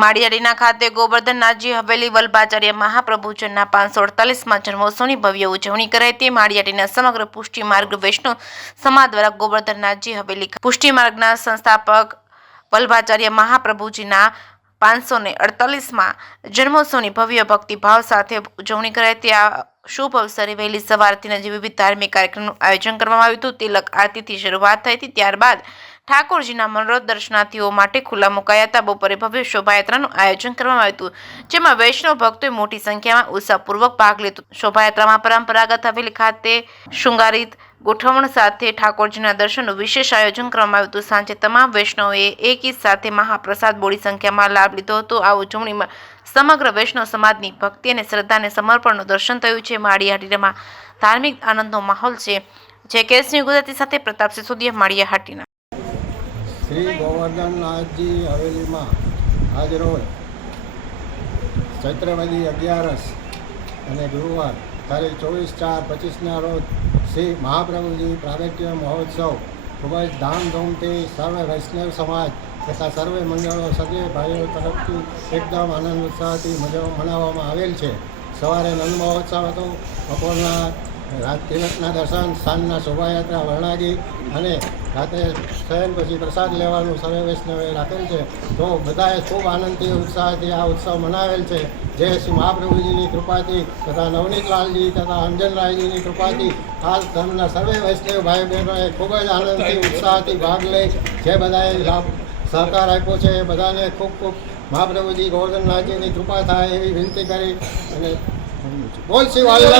માળિયાડીના ખાતે ગોવર્ધનનાથજી હવેલી વલ્ભાચાર્ય મહાપ્રભુજનના 548માં જન્મોત્સવની ભવ્ય ઉજવણી કરાઈ હતી। માળિયાડીના સમગ્ર પુષ્ટિ માર્ગ વૈષ્ણવ સમાજ દ્વારા ગોવર્ધનનાથજી હવેલી પુષ્ટિ માર્ગના સંસ્થાપક વલ્ભાચાર્ય મહાપ્રભુજીના 548માં જન્મોત્સવની ભવ્ય ભક્તિભાવ સાથે ઉજવણી કરાઈ હતી। આ શુભ અવસરે વહેલી સવારથી જ વિવિધ ધાર્મિક કાર્યક્રમનું આયોજન કરવામાં આવ્યું હતું। તિલક આરતીથી શરૂઆત થઈ હતી, ત્યારબાદ ઠાકોરજીના મનોરથ દર્શનાર્થીઓ માટે ખુલ્લા મુકાયા હતા। બપોરે ભવ્ય શોભાયાત્રાનું આયોજન કરવામાં આવ્યું હતું, જેમાં વૈષ્ણવ ભક્તોએ મોટી સંખ્યામાં ઉત્સાહપૂર્વક ભાગ લીધો। શોભાયાત્રામાં પરંપરાગત હવેલી ખાતે શૃંગારિત ગોઠવણ સાથે ઠાકોરજીના દર્શનનું વિશેષ આયોજન કરવામાં આવ્યું હતું। સાંજે તમામ વૈષ્ણવોએ એકી સાથે મહાપ્રસાદ બોડી સંખ્યામાં લાભ લીધો હતો। આ ઉજવણીમાં સમગ્ર વૈષ્ણવ સમાજની ભક્તિ અને શ્રદ્ધાને સમર્પણનું દર્શન થયું છે। માળિયાહાટીમાં ધાર્મિક આનંદનો માહોલ છે। જે કેસની ગુજરાતી સાથે પ્રતાપ સિસોદિયા, માળિયાહાટીના। શ્રી ગોવર્ધનનાથજી હવેલીમાં આજરોજ ચૈત્રવદી 11 અને ગુરુવાર તારીખ 24/4/25ના રોજ શ્રી મહાપ્રભુજી પ્રાગટ્ય મહોત્સવ ખૂબ જ ધામધૂમથી સર્વે વૈષ્ણવ સમાજ તથા સર્વે મંડળો સર્વે ભાઈઓ તરફથી એકદમ આનંદ ઉત્સાહથી મનાવવામાં આવેલ છે। સવારે નંદ મહોત્સવ હતો, બપોરના તિલકના દર્શન, સાંજના શોભાયાત્રા વર્ણાગી અને રાત્રે શયન પછી પ્રસાદ લેવાનું સર્વે વૈષ્ણવે રાખેલ છે। તો બધાએ ખૂબ આનંદથી ઉત્સાહથી આ ઉત્સવ મનાવેલ છે। જે શ્રી મહાપ્રભુજીની કૃપાથી તથા નવનીતલાલજી તથા અંજનરાયજીની કૃપાથી આ ધર્મના સર્વે વૈષ્ણવ ભાઈ બહેનોએ ખૂબ જ આનંદથી ઉત્સાહથી ભાગ લઈ જે બધાએ લાભ સહકાર આપ્યો છે એ બધાને ખૂબ ખૂબ મહાપ્રભુજી ગોવર્ધનનાથજીની કૃપા થાય એવી વિનંતી કરી અને બોલ શ્રી વાલ્લા।